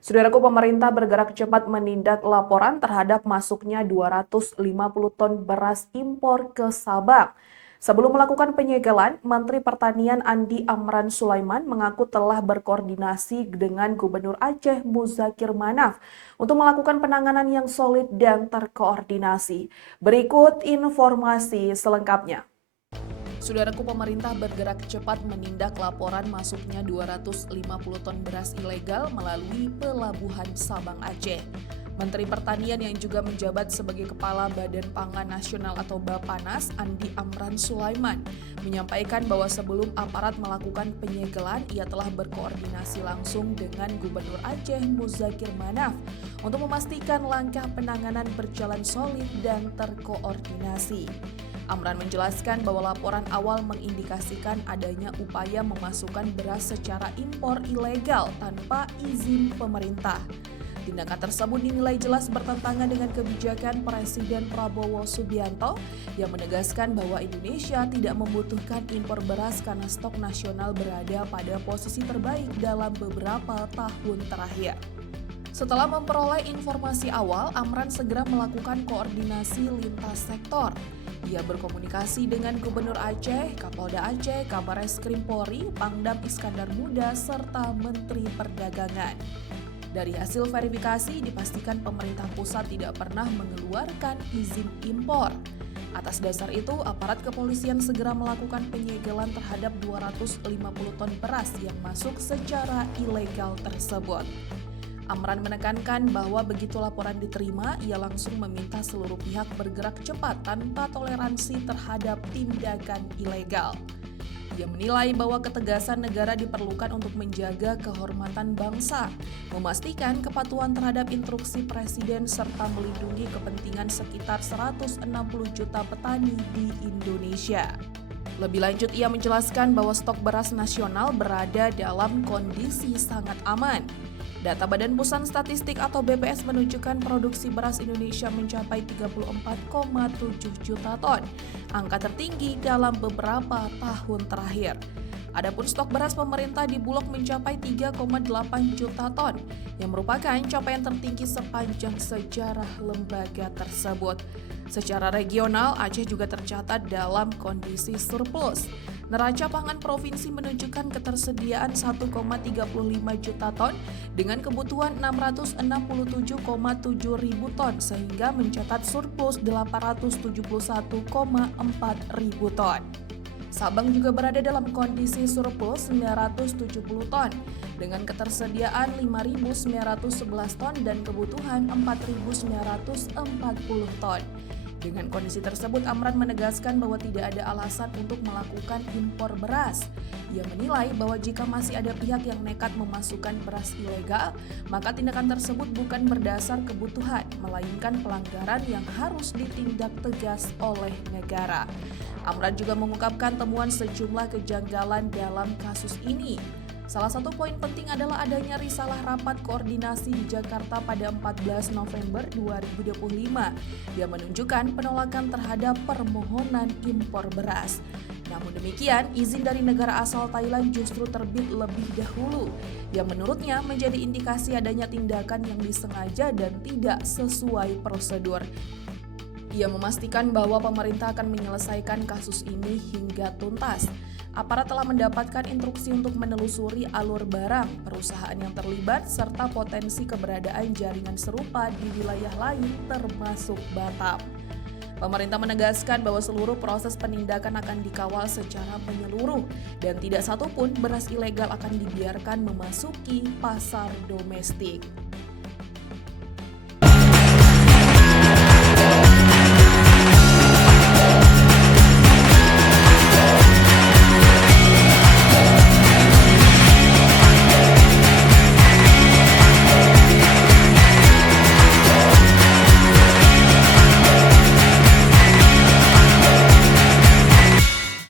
Saudaraku, pemerintah bergerak cepat menindak laporan terhadap masuknya 250 ton beras impor ke Sabang. Sebelum melakukan penyegelan, Menteri Pertanian Andi Amran Sulaiman mengaku telah berkoordinasi dengan Gubernur Aceh Muzakir Manaf untuk melakukan penanganan yang solid dan terkoordinasi. Berikut informasi selengkapnya. Saudaraku, pemerintah bergerak cepat menindak laporan masuknya 250 ton beras ilegal melalui pelabuhan Sabang Aceh. Menteri Pertanian yang juga menjabat sebagai Kepala Badan Pangan Nasional atau Bapanas, Andi Amran Sulaiman, menyampaikan bahwa sebelum aparat melakukan penyegelan, ia telah berkoordinasi langsung dengan Gubernur Aceh Muzakir Manaf untuk memastikan langkah penanganan berjalan solid dan terkoordinasi. Amran menjelaskan bahwa laporan awal mengindikasikan adanya upaya memasukkan beras secara impor ilegal tanpa izin pemerintah. Tindakan tersebut dinilai jelas bertentangan dengan kebijakan Presiden Prabowo Subianto yang menegaskan bahwa Indonesia tidak membutuhkan impor beras karena stok nasional berada pada posisi terbaik dalam beberapa tahun terakhir. Setelah memperoleh informasi awal, Amran segera melakukan koordinasi lintas sektor. Ia berkomunikasi dengan Gubernur Aceh, Kapolda Aceh, Kabareskrim Polri, Pangdam Iskandar Muda, serta Menteri Perdagangan. Dari hasil verifikasi, dipastikan pemerintah pusat tidak pernah mengeluarkan izin impor. Atas dasar itu, aparat kepolisian segera melakukan penyegelan terhadap 250 ton beras yang masuk secara ilegal tersebut. Amran menekankan bahwa begitu laporan diterima, ia langsung meminta seluruh pihak bergerak cepat tanpa toleransi terhadap tindakan ilegal. Ia menilai bahwa ketegasan negara diperlukan untuk menjaga kehormatan bangsa, memastikan kepatuhan terhadap instruksi Presiden, serta melindungi kepentingan sekitar 160 juta petani di Indonesia. Lebih lanjut, ia menjelaskan bahwa stok beras nasional berada dalam kondisi sangat aman. Data Badan Pusat Statistik atau BPS menunjukkan produksi beras Indonesia mencapai 34,7 juta ton, angka tertinggi dalam beberapa tahun terakhir. Adapun stok beras pemerintah di Bulog mencapai 3,8 juta ton, yang merupakan capaian tertinggi sepanjang sejarah lembaga tersebut. Secara regional, Aceh juga tercatat dalam kondisi surplus. Neraca pangan provinsi menunjukkan ketersediaan 1,35 juta ton dengan kebutuhan 667,7 ribu ton sehingga mencatat surplus 871,4 ribu ton. Sabang juga berada dalam kondisi surplus 970 ton dengan ketersediaan 5.911 ton dan kebutuhan 4.940 ton. Dengan kondisi tersebut, Amran menegaskan bahwa tidak ada alasan untuk melakukan impor beras. Ia menilai bahwa jika masih ada pihak yang nekat memasukkan beras ilegal, maka tindakan tersebut bukan berdasar kebutuhan, melainkan pelanggaran yang harus ditindak tegas oleh negara. Amran juga mengungkapkan temuan sejumlah kejanggalan dalam kasus ini. Salah satu poin penting adalah adanya risalah rapat koordinasi di Jakarta pada 14 November 2025 yang menunjukkan penolakan terhadap permohonan impor beras. Namun demikian, izin dari negara asal Thailand justru terbit lebih dahulu, yang menurutnya menjadi indikasi adanya tindakan yang disengaja dan tidak sesuai prosedur. Ia memastikan bahwa pemerintah akan menyelesaikan kasus ini hingga tuntas. Aparat telah mendapatkan instruksi untuk menelusuri alur barang, perusahaan yang terlibat, serta potensi keberadaan jaringan serupa di wilayah lain termasuk Batam. Pemerintah menegaskan bahwa seluruh proses penindakan akan dikawal secara menyeluruh dan tidak satupun beras ilegal akan dibiarkan memasuki pasar domestik.